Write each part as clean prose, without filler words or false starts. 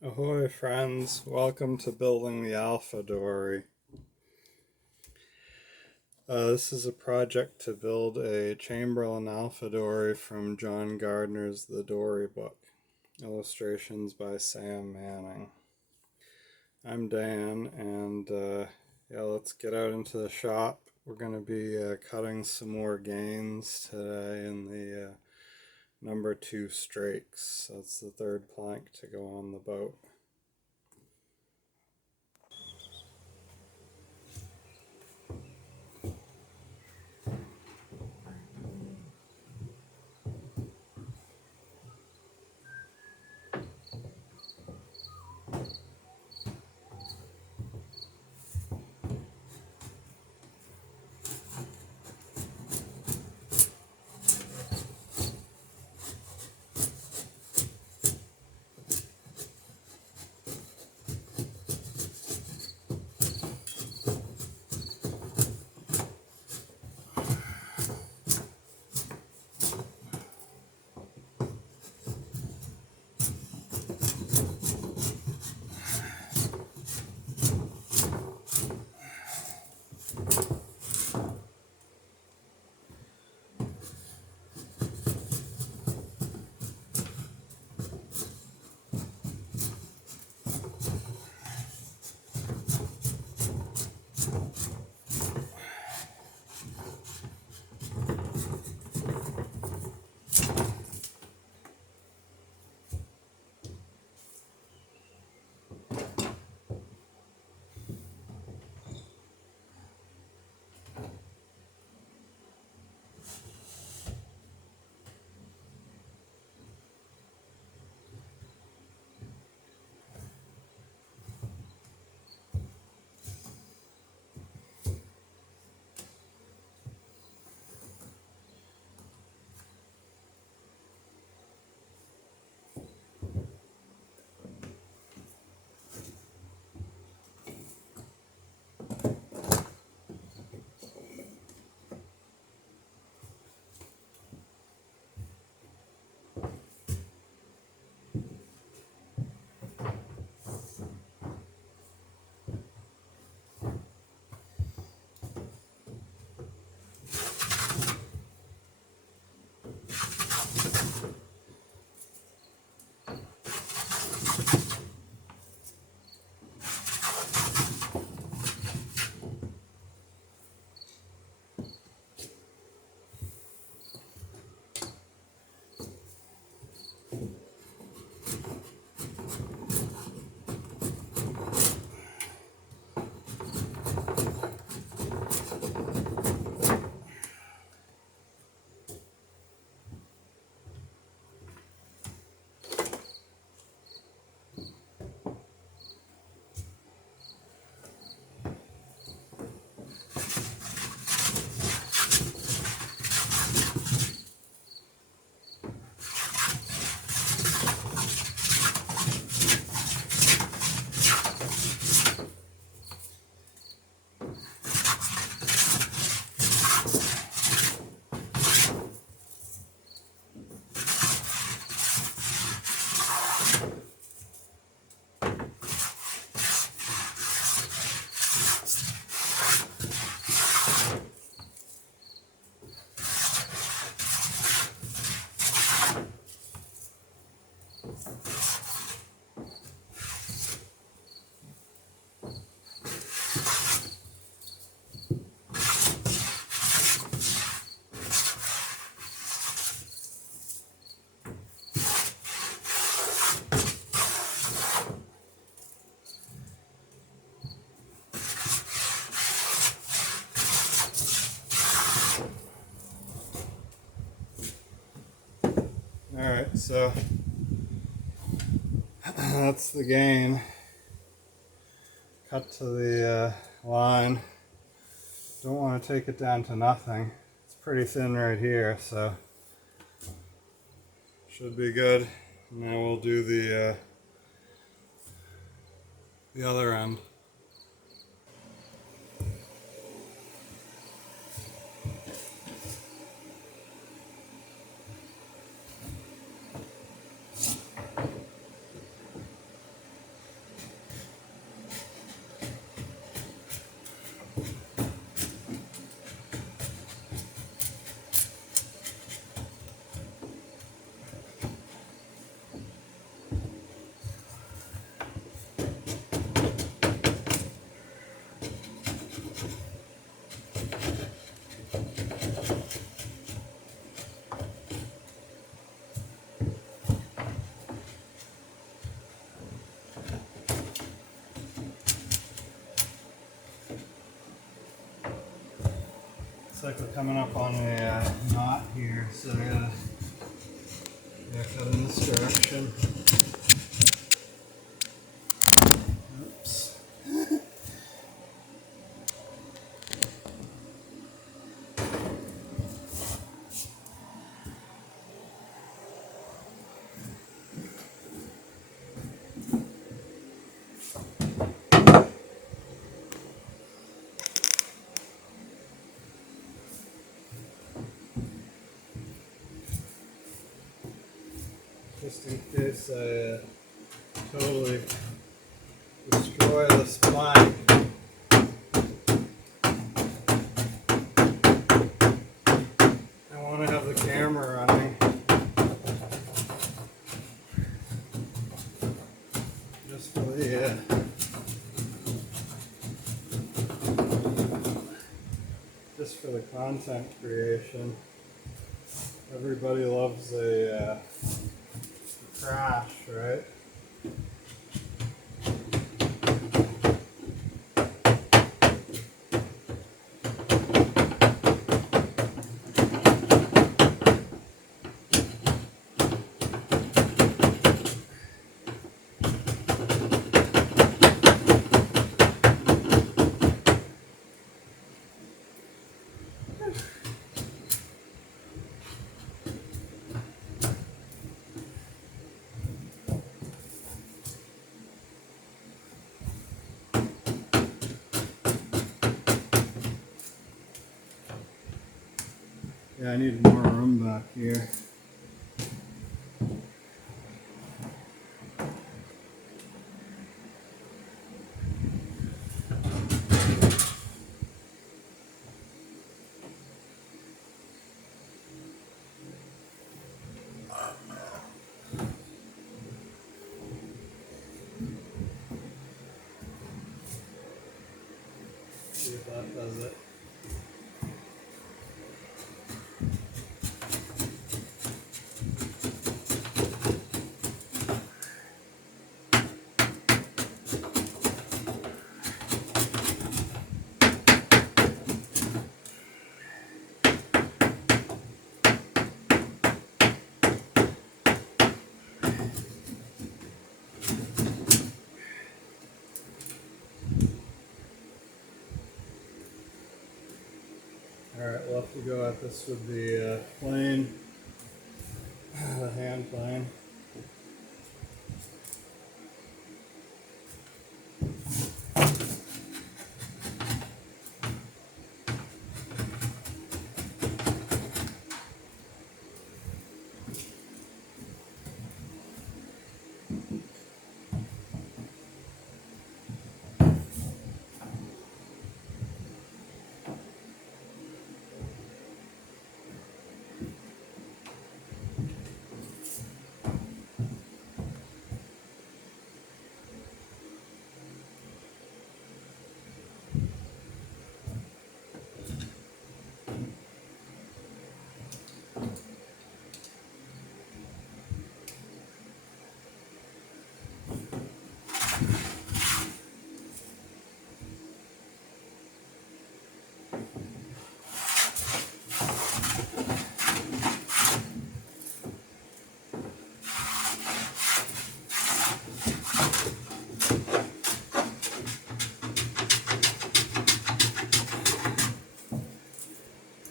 Ahoy friends, welcome to building the Alpha Dory. This is a project to build a Chamberlain Alpha Dory from John Gardner's The Dory book. Illustrations by Sam Manning. I'm Dan and let's get out into the shop. We're going to be cutting some more gains today in the number 2 strakes. That's the third plank to go on the boat. Alright, so that's the gain. Cut to the line. Don't want to take it down to nothing. It's pretty thin right here, so should be good. Now we'll do the other end. Looks like we're coming up on a knot here, so I gotta cut in this direction. Oops. Just in case I totally destroy this plank. I want to have the camera running. Just for the content creation. Everybody loves a crash, right? Yeah, I need more room back here. See if that does it. Alright, we'll have to go at this with the plane, the hand plane.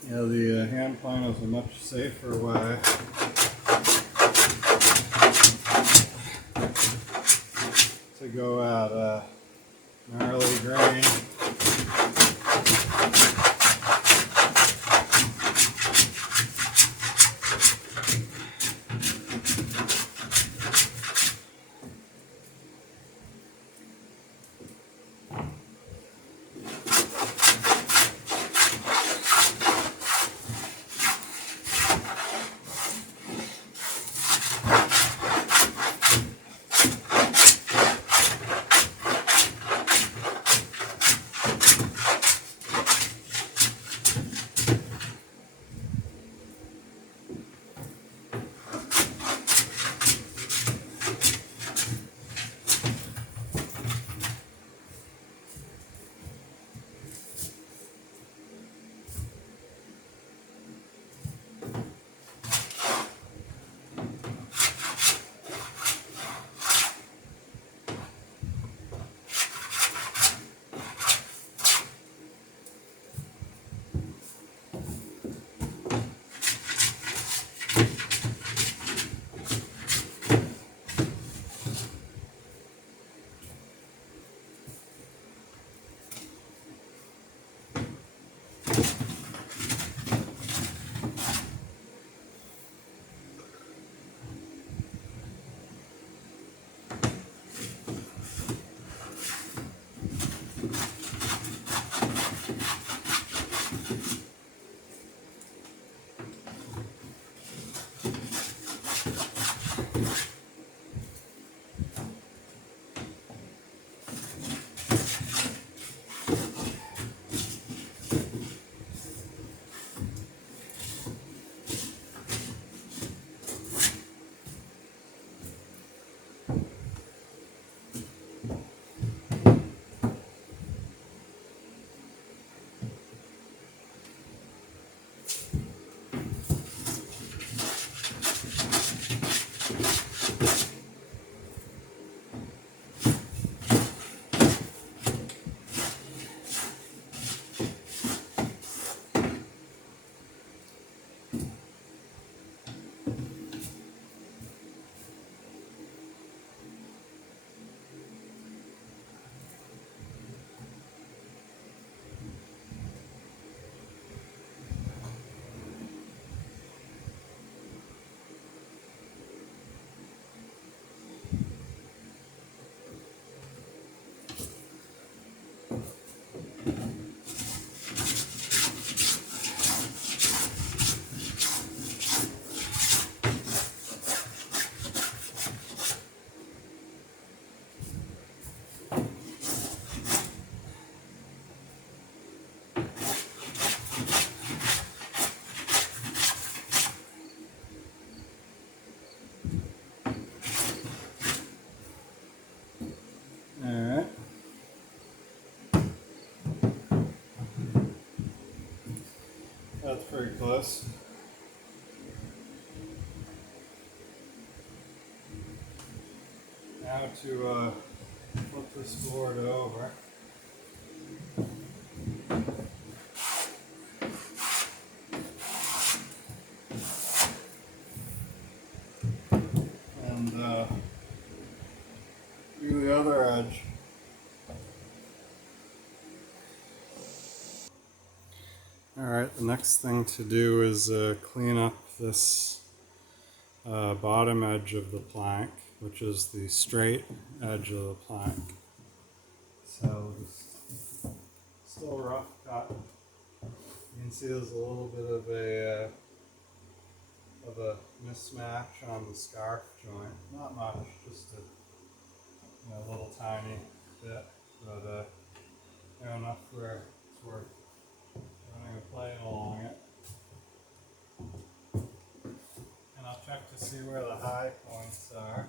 Yeah, the hand plane is a much safer way to go at gnarly grain. Alright. That's pretty close. Now to flip this board over. And do the other edge. Alright, the next thing to do is clean up this bottom edge of the plank, which is the straight edge of the plank. So still rough cut. You can see there's a little bit of a mismatch on the scarf joint. Not much, just a little tiny bit, but enough where it's worth running a plane along it. And I'll check to see where the high points are.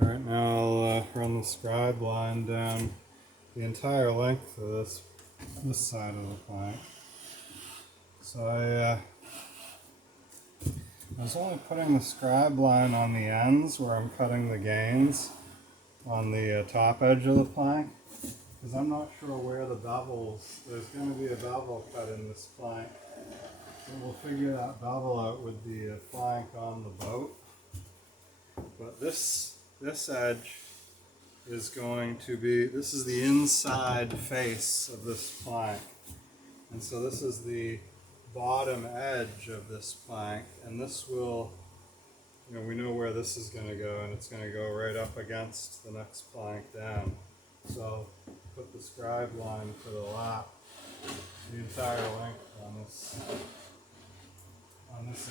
Alright, now I'll run the scribe line down the entire length of this side of the plank. So I was only putting the scribe line on the ends where I'm cutting the gains on the top edge of the plank, because I'm not sure where the bevels, there's going to be a bevel cut in this plank. And we'll figure that bevel out with the plank on the boat. But this edge is going to be, this is the inside face of this plank. And so this is the bottom edge of this plank, and this will we know where this is going to go, and it's going to go right up against the next plank down. So put the scribe line for the lap, the entire length on this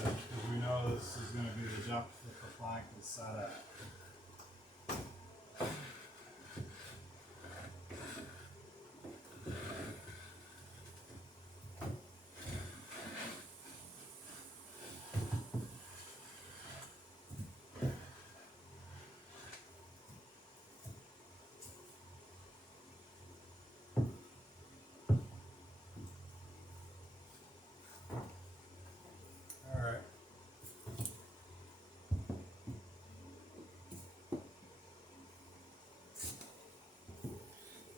edge, because we know this is going to be the depth that the plank is set at. Alright.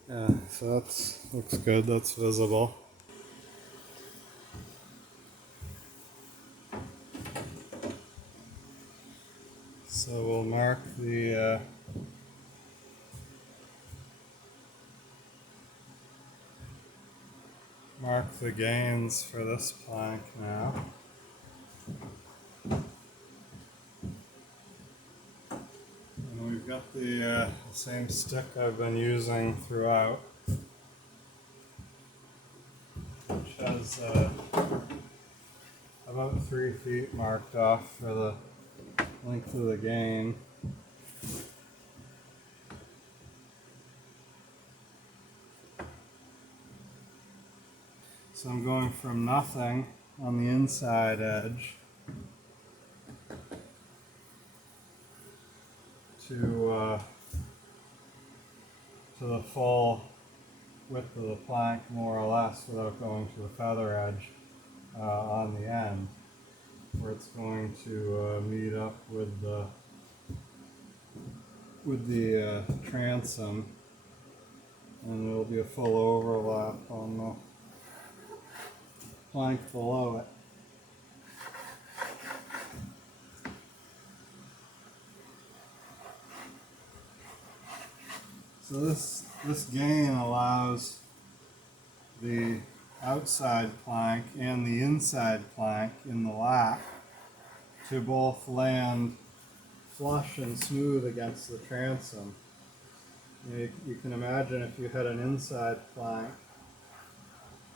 Yeah, so that looks good, that's visible. So we'll mark the gains for this plank now. And we've got the same stick I've been using throughout, which has about 3 feet marked off for the length of the gain. So I'm going from nothing on the inside edge to the full width of the plank, more or less, without going to the feather edge on the end, where it's going to meet up with the transom, and there'll be a full overlap on the plank below it. So this gain allows the outside plank and the inside plank in the lap to both land flush and smooth against the transom. You can imagine if you had an inside plank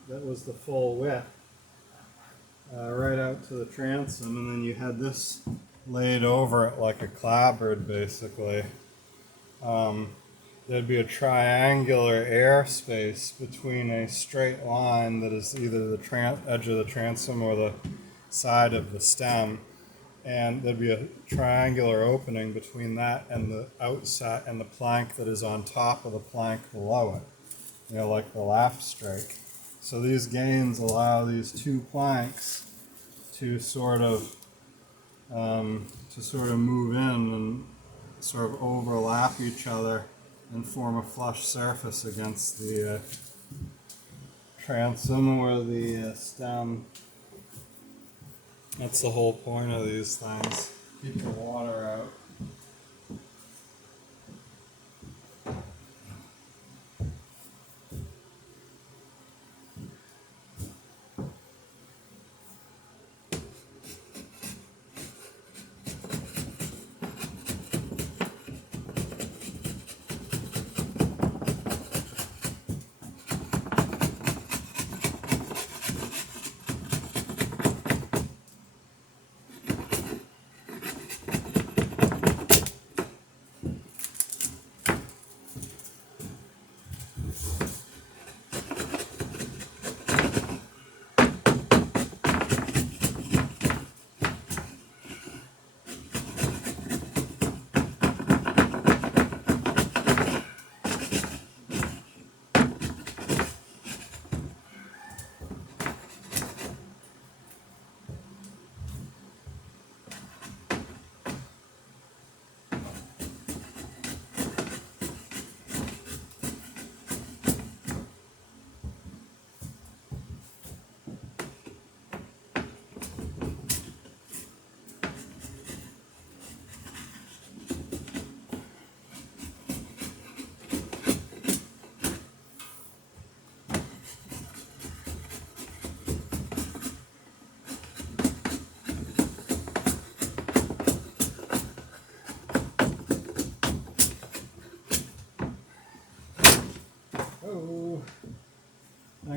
that was the full width right out to the transom, and then you had this laid over it like a clapboard basically. There'd be a triangular airspace between a straight line that is either the edge of the transom or the side of the stem, and there'd be a triangular opening between that and the outside and the plank that is on top of the plank below it, like the lap strake. So these gains allow these two planks to sort of move in and sort of overlap each other and form a flush surface against the transom or the stem. That's the whole point of these things. Keep the water out.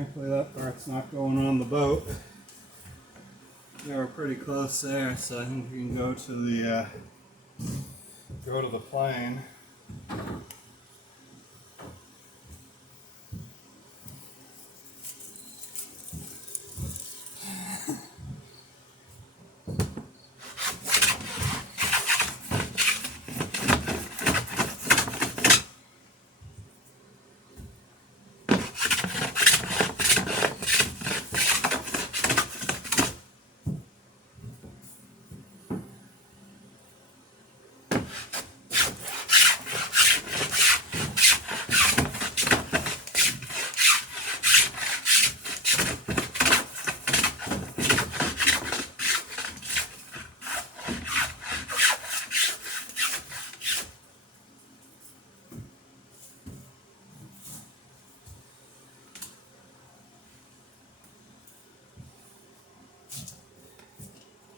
Thankfully that part's not going on the boat. They were pretty close there, so I think we can go to the plane.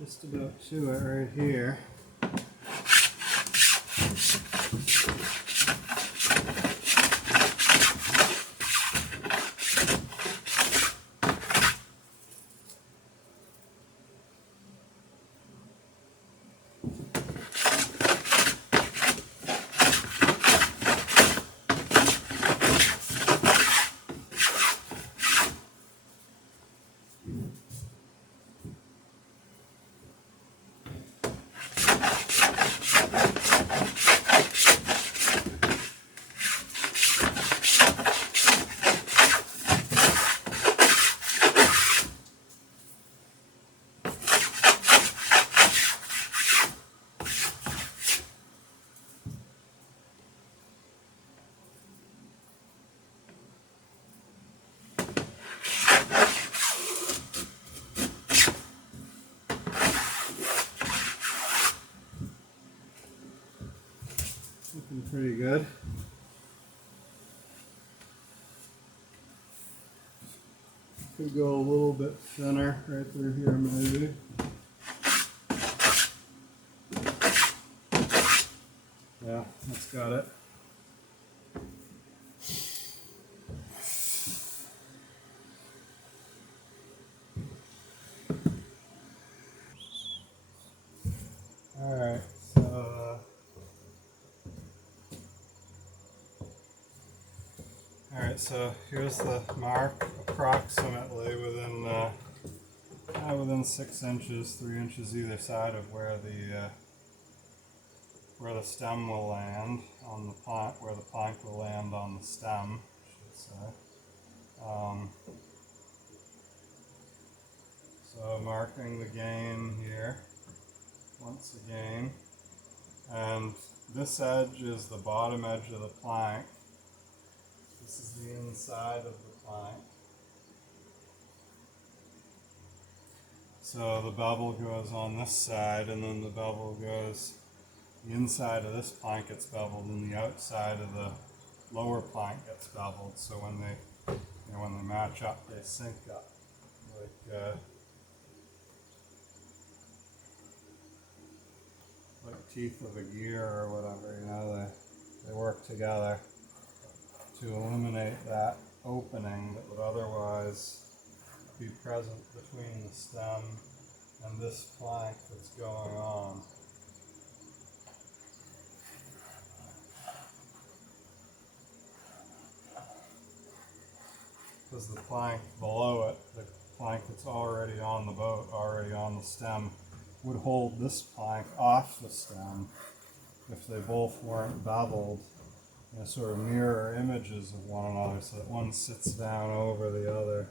Just about to it right here. Looking pretty good. Could go a little bit thinner right through here maybe. Yeah, that's got it. Alright, so here's the mark approximately within 6 inches, 3 inches either side of where the stem will land on the plank, where the plank will land on the stem, I should say. So marking the gain here once again, and this edge is the bottom edge of the plank. This is the inside of the plank. So the bevel goes on this side, and then the bevel goes, the inside of this plank gets beveled, and the outside of the lower plank gets beveled. So when they match up, they sync up like teeth of a gear or whatever. They work together to eliminate that opening that would otherwise be present between the stem and this plank that's going on. Because the plank below it, the plank that's already on the boat, already on the stem, would hold this plank off the stem if they both weren't beveled. Sort of mirror images of one another, so that one sits down over the other.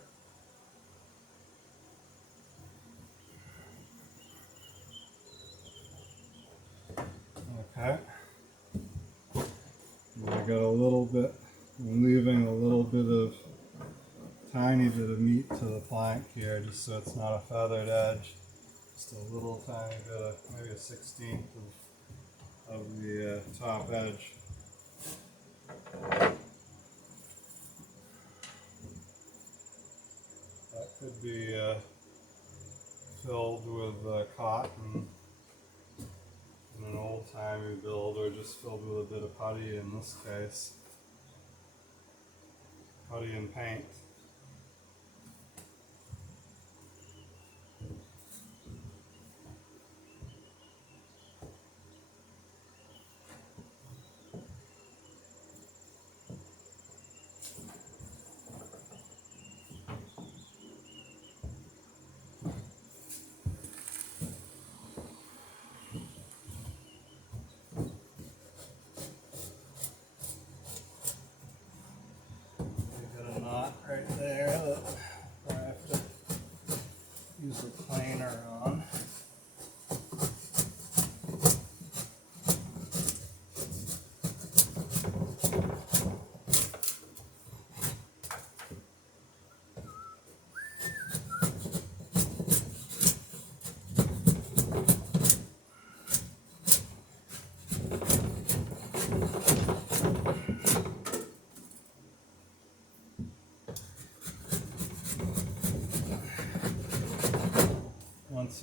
Okay. And I got a little bit, I'm leaving a little bit of tiny bit of meat to the plank here, just so it's not a feathered edge. Just a little tiny bit of, maybe a 1/16 of the top edge. That could be filled with cotton in an old-timey build, or just filled with a bit of putty in this case. Putty and paint.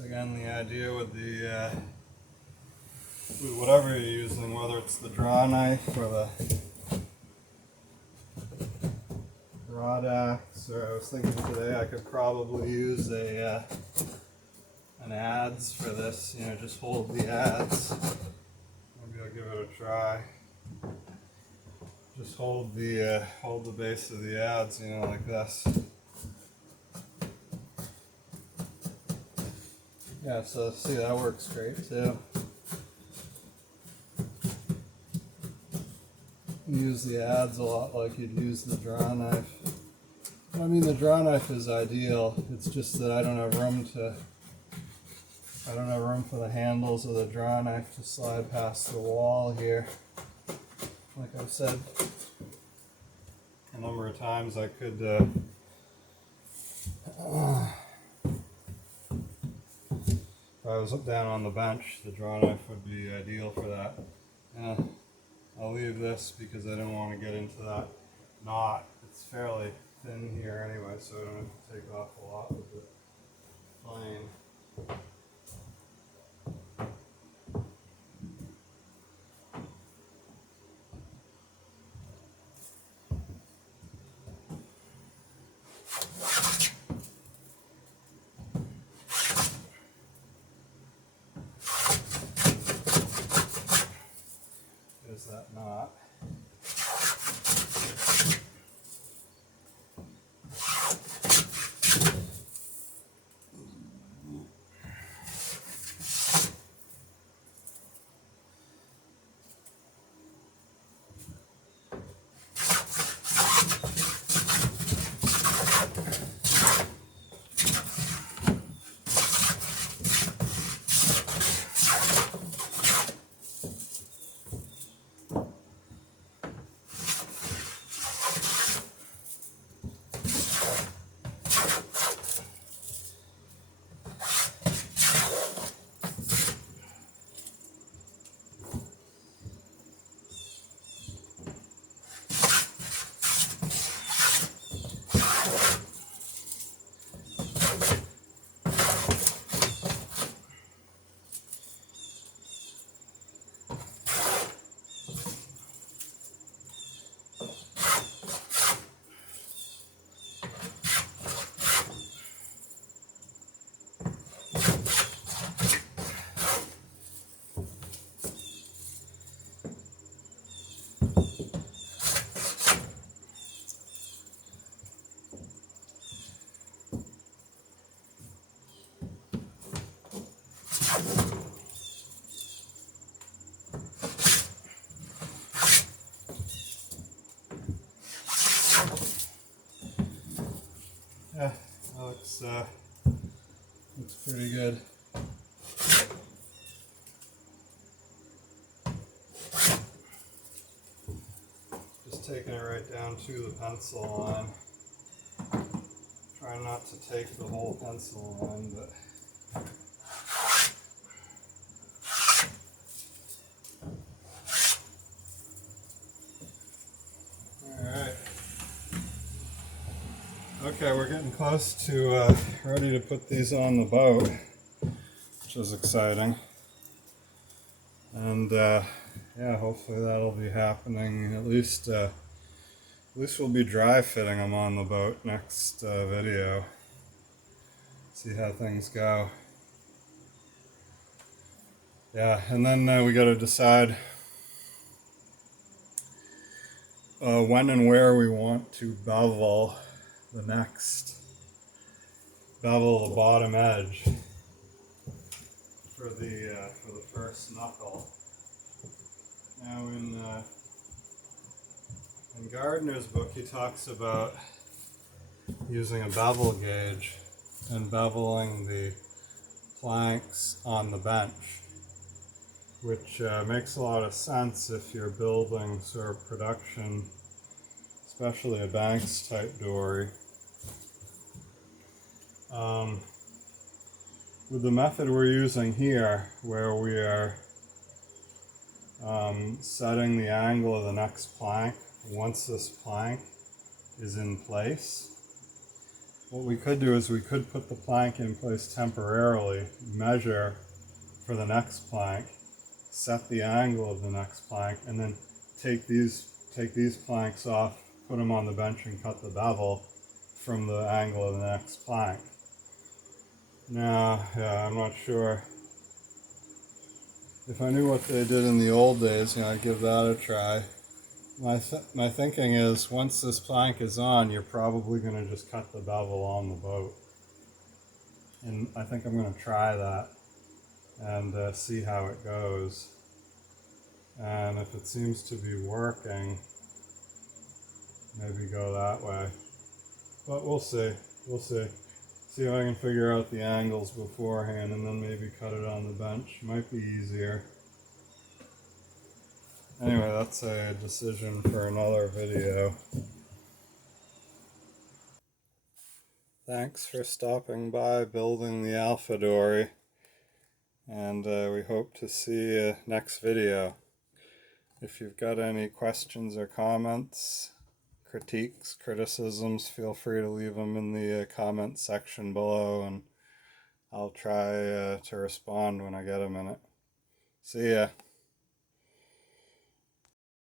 again, the idea with the with whatever you're using, whether it's the draw knife or the rod axe, or I was thinking today I could probably use an adze for this. You know, just hold the adze. Maybe I'll give it a try. Just hold the base of the adze, you know, like this. Yeah, so see, that works great too. Use the adze a lot like you'd use the draw knife. I mean, the draw knife is ideal. It's just that I don't have room for the handles of the draw knife to slide past the wall here. Like I've said a number of times, I could if I was up down on the bench, the draw knife would be ideal for that. I'll leave this because I don't want to get into that knot. It's fairly thin here anyway, so I don't have to take off a lot with the plane. There's that knot. Yeah, that looks pretty good. Just taking it right down to the pencil line. Try not to take the whole pencil line, but okay, we're getting close to ready to put these on the boat, which is exciting. And yeah, hopefully that'll be happening. At least we'll be dry fitting them on the boat next video. See how things go. Yeah, and then we got to decide when and where we want to bevel the bottom edge for the first knuckle. Now in Gardner's book, he talks about using a bevel gauge and beveling the planks on the bench, which makes a lot of sense if you're building sort of production, especially a Banks type dory. With the method we're using here, where we are setting the angle of the next plank once this plank is in place, what we could do is we could put the plank in place temporarily, measure for the next plank, set the angle of the next plank, and then take these planks off, put them on the bench and cut the bevel from the angle of the next plank. Now, yeah, I'm not sure. If I knew what they did in the old days, I'd give that a try. My thinking is once this plank is on, you're probably going to just cut the bevel on the boat. And I think I'm going to try that and see how it goes. And if it seems to be working, maybe go that way. But we'll see. We'll see. See if I can figure out the angles beforehand and then maybe cut it on the bench. Might be easier. Anyway, that's a decision for another video. Thanks for stopping by building the Alpha Dory, and we hope to see you next video. If you've got any questions or comments, critiques, criticisms, feel free to leave them in the comment section below, and I'll try to respond when I get a minute. See ya.